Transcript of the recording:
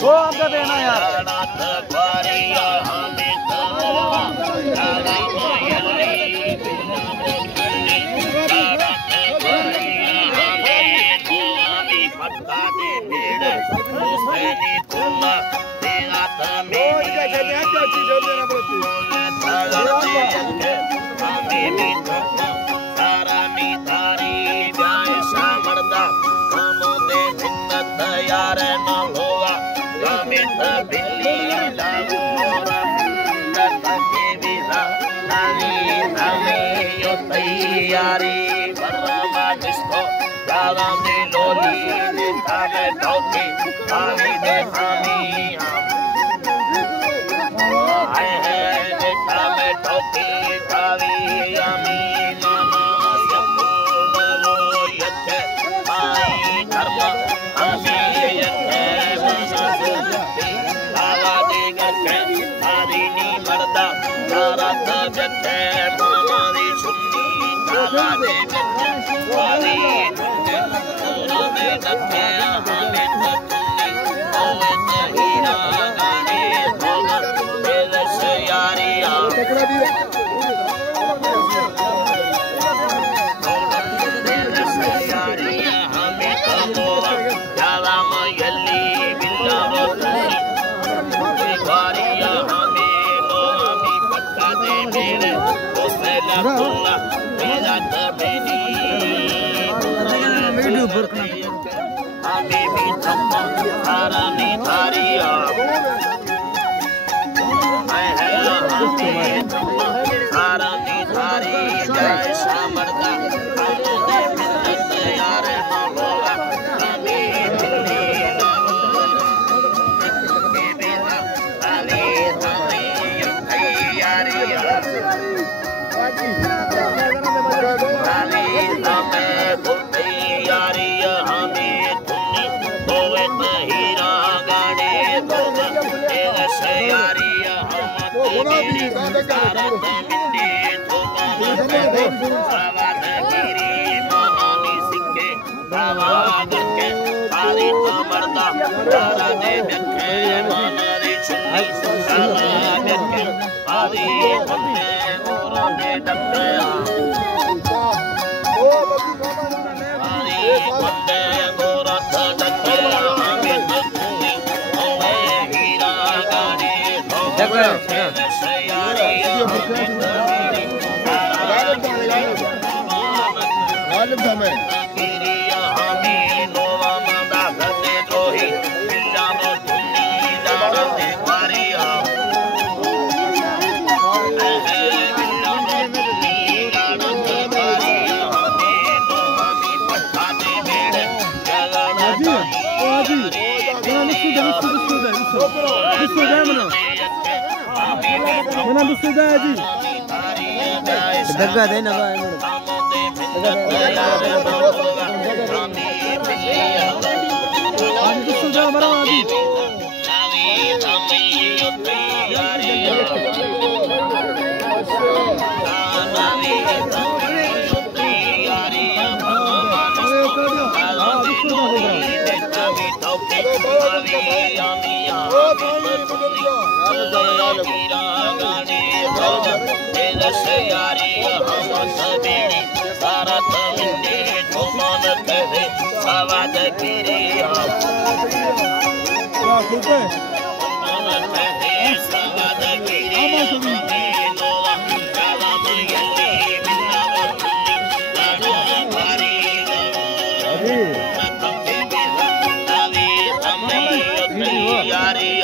वो आगे देना यार। यारी बरमा जिसको दादा ने लोली ने ताले टोटी आवी दे हामी आए हैं ने ताले टोटी आवी आमी नाना संपूर्ण वो यथे आई धर्म आमी यथे मना सुखी दादा दे गथे आदि नी मरदा दादा तजते मामारी सुन्नी दादा दे गथे आदि पूरा दे गथे हमें तकनी ओए तहीरा गाने होगा दिल से यारिया दिल से यारिया हमें तकोवा दादा मयली बिल्ला रोतनी वारिया हमें लोमी पक्का दे मेरे दोस्तेला कुल्ला मेरा तबेनी हमें भी थम्मा थारा नी थारिया मैं है हमें थम्मा थारा नी थारी जय सामर्दा हमें मिन्नत यार ना होगा हमें दिल्ली दगा देना यारी